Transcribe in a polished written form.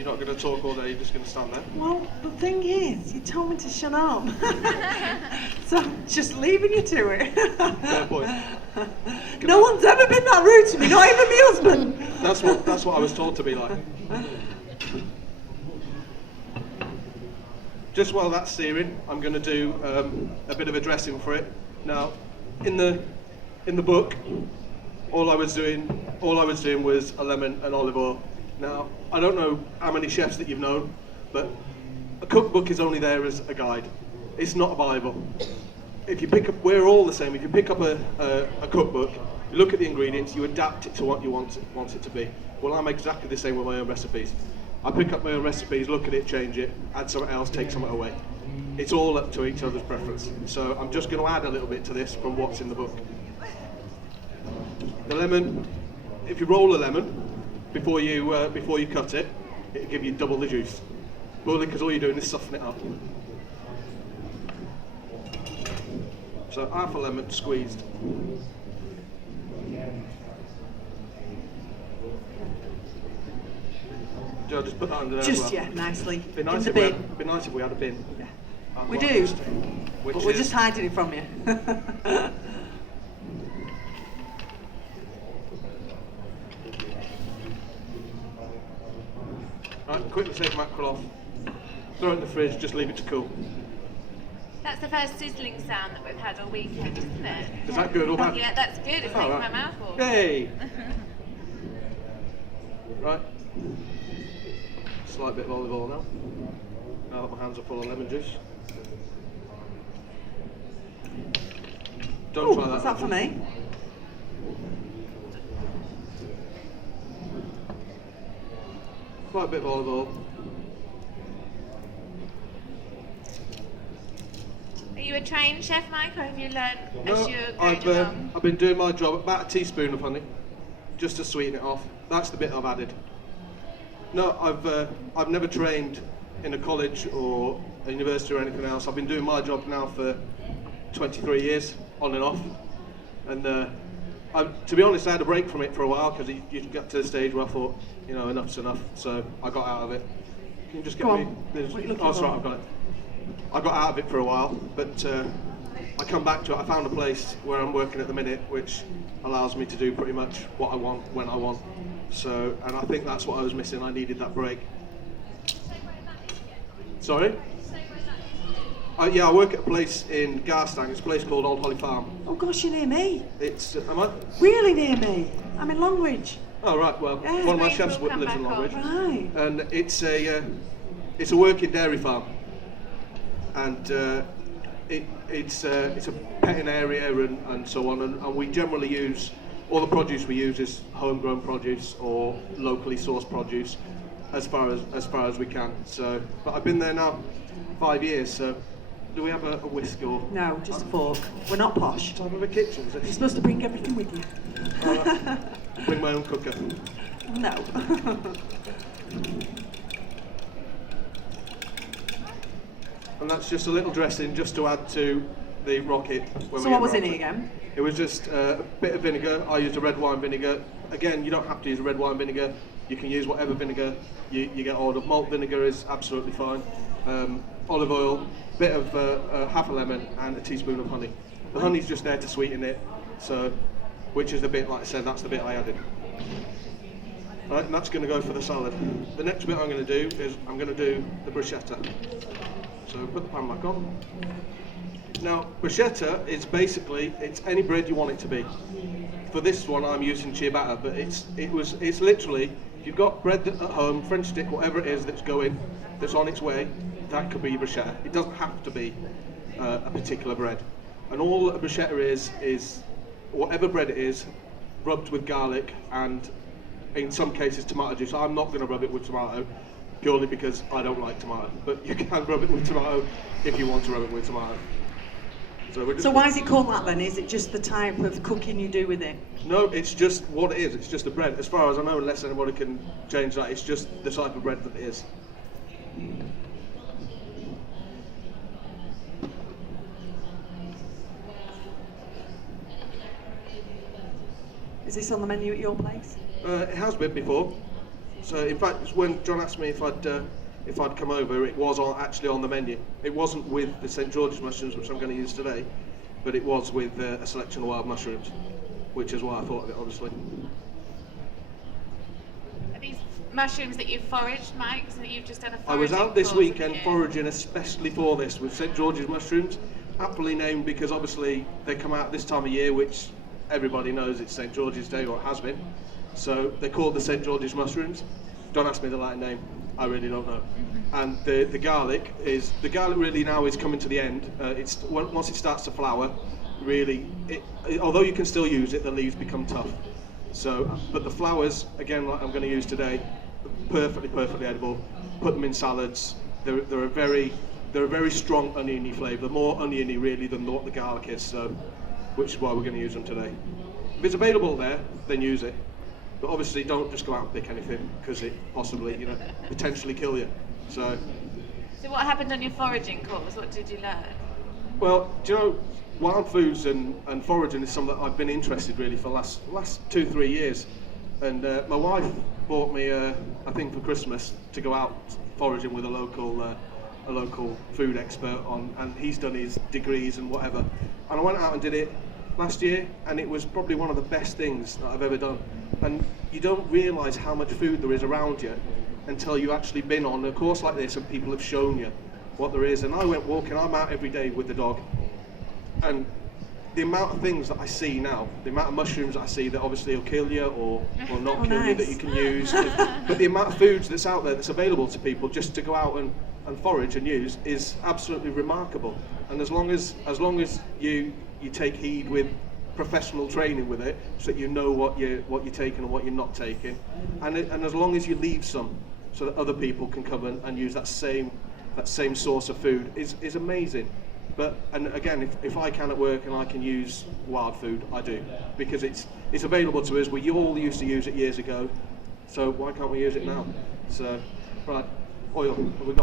You're not going to talk all day, you're just going to stand there? Well, the thing is, you told me to shut up. So I'm just leaving you to it. Fair point. No one's ever been that rude to me, not even my husband. That's what I was told to be like. Just while that's searing, I'm going to do a bit of a dressing for it. Now, in the book, all I was doing was a lemon and olive oil. Now, I don't know how many chefs that you've known, but a cookbook is only there as a guide. It's not a Bible. If you pick up, we're all the same. If you pick up a cookbook, you look at the ingredients, you adapt it to what you want it to be. Well, I'm exactly the same with my own recipes. I pick up my own recipes, look at it, change it, add something else, take something away. It's all up to each other's preference. So I'm just going to add a little bit to this from what's in the book. The lemon, if you roll a lemon before you cut it, it'll give you double the juice. Purely because all you're doing is soften it up. So half a lemon squeezed. Joe, just put that under there Just, as well. yeah, nicely. Be nice in the bin. Be nice if we had a bin. Yeah. I'd We like do, us to, which but we're is- just hiding it from you. Right, quickly take mackerel off. Throw it in the fridge, just leave it to cool. That's the first sizzling sound that we've had all weekend, isn't it? Is that good or bad? Yeah, that's good. It's making right. my mouth water. Yay! Right. Slight bit of olive oil now. Now that my hands are full of lemon juice. Don't try that. What's that for me? Quite a bit of olive oil. Are you a trained chef, Mike, or have you learned No, as you're going along? I've been doing my job. About a teaspoon of honey, just to sweeten it off. That's the bit I've added. No, I've never trained in a college or a university or anything else. I've been doing my job now for 23 years, on and off. And to be honest, I had a break from it for a while because you got to the stage where I thought, you know, enough's enough. So I got out of it. Can you just get Go me? on. What are you looking Oh, that's for? right, I've got it. I got out of it for a while, but I come back to it. I found a place where I'm working at the minute, which allows me to do pretty much what I want when I want. So, and I think that's what I was missing. I needed that break. Sorry? Yeah, I work at a place in Garstang. It's a place called Old Holly Farm. Oh gosh, you're near me. It's, am I? Really near me. I'm in Longridge. Oh right, well, Yeah. one of my Maybe chefs we'll come lives in back Longridge. Right. And it's a working dairy farm, and it's a petting area and so on, and we generally use all the produce we use is homegrown produce or locally sourced produce as far as we can. So, but I've been there now 5 years. So, do we have a whisk or? No, just a fork. We're not posh. Type of a kitchen, is You're it? supposed to bring everything with you. All right. Bring my own cooker. No. And that's just a little dressing just to add to the rocket. When So we what get was in rocket. it again? It was just a bit of vinegar. I used a red wine vinegar. Again, you don't have to use a red wine vinegar. You can use whatever vinegar you get hold of. Malt vinegar is absolutely fine. Olive oil, bit of half a lemon, and a teaspoon of honey. The honey's just there to sweeten it. So, which is the bit, like I said, that's the bit I added. Right, and that's going to go for the salad. The next bit I'm going to do is I'm going to do the bruschetta. So put the pan back on. Now, bruschetta is basically, it's any bread you want it to be. For this one, I'm using ciabatta, but it's literally, if you've got bread at home, French stick, whatever it is that's on its way, that could be bruschetta. It doesn't have to be a particular bread. And all a bruschetta is whatever bread it is, rubbed with garlic and, in some cases, tomato juice. I'm not going to rub it with tomato, purely because I don't like tomato. But you can rub it with tomato if you want to rub it with tomato. So why is it called that then? Is it just the type of cooking you do with it? No, it's just what it is. It's just a bread. As far as I know, unless anybody can change that, it's just the type of bread that it is. Is this on the menu at your place? It has been before. So in fact, when John asked me if I'd come over, it was actually on the menu. It wasn't with the St George's mushrooms, which I'm going to use today, but it was with a selection of wild mushrooms, which is why I thought of it, obviously. Are these mushrooms that you've foraged, Mike, so that you've just done a I was foraging out this course, weekend haven't you? foraging especially for this with St George's mushrooms, aptly named because obviously they come out this time of year, which everybody knows it's St George's Day, or it has been. So they're called the St George's mushrooms. Don't ask me the Latin name, I really don't know. And the garlic really now is coming to the end. Once it starts to flower, really, although you can still use it, the leaves become tough. So, but the flowers, again, like I'm going to use today, perfectly edible. Put them in salads. They're a very strong oniony flavour, more oniony really than what the garlic is. So, which is why we're going to use them today. If it's available there, then use it. But obviously, don't just go out and pick anything because it possibly, potentially kill you. So what happened on your foraging course? What did you learn? Well, do you know, wild foods and foraging is something that I've been interested really for the last 2-3 years. And my wife bought me a thing for Christmas to go out foraging with a local food expert on, and he's done his degrees and whatever. And I went out and did it last year, and it was probably one of the best things that I've ever done. And you don't realise how much food there is around you until you've actually been on a course like this and people have shown you what there is. And I went walking, I'm out every day with the dog, and the amount of things that I see now, the amount of mushrooms that I see that obviously will kill you or not kill you that you can use, but the amount of foods that's out there that's available to people just to go out and forage and use is absolutely remarkable. And as long as you take heed with professional training with it, so that you know what you're taking and what you're not taking, and as long as you leave some so that other people can come and use that same source of food is amazing. And again, if I can at work and I can use wild food, I do, because it's available to us. We all used to use it years ago, so why can't we use it now? So, right, oil. What have we got?